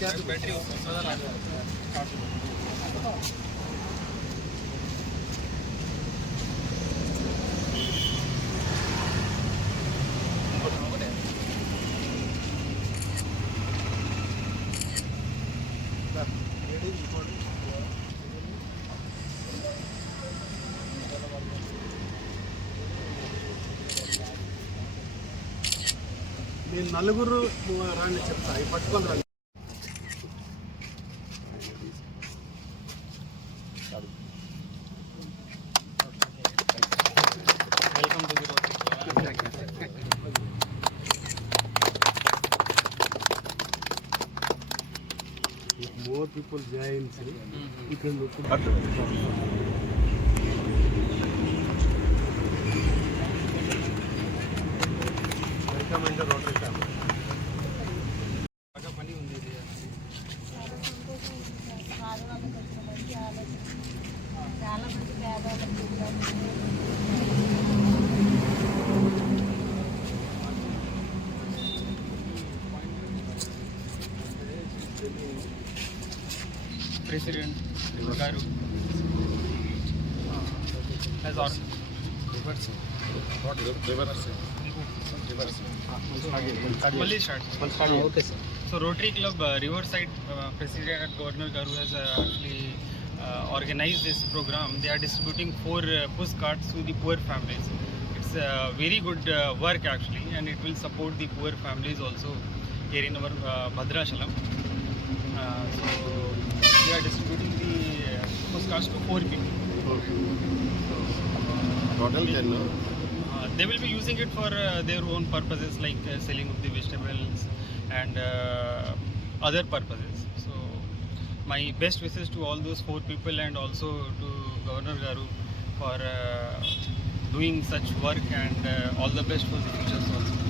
Battery నేను నలుగురు రాని చెప్తా అవి పట్టుకొని రండి. Welcome to the more people joins ఇక్కడ రికమెండెడ్ రోటరీ ఫ్యామిలీ బాగా పని ఉంది ఇది. చాలా మంది పేదవాళ్ళకి President Garu has ordered. Malli start. Okay sir. So Rotary Club Riverside President Governor Garu has actually organized this program. They are distributing 4 postcards to the poor families. It's very good work actually, and it will support the poor families also here in our Bhadrachalam. So we are distributing the postcards to 4 people. Total 10. They will be using it for their own purposes like selling of the vegetables and other purposes. So my best wishes to all those 4 people and also to Governor Garu for doing such work, and all the best for the future also.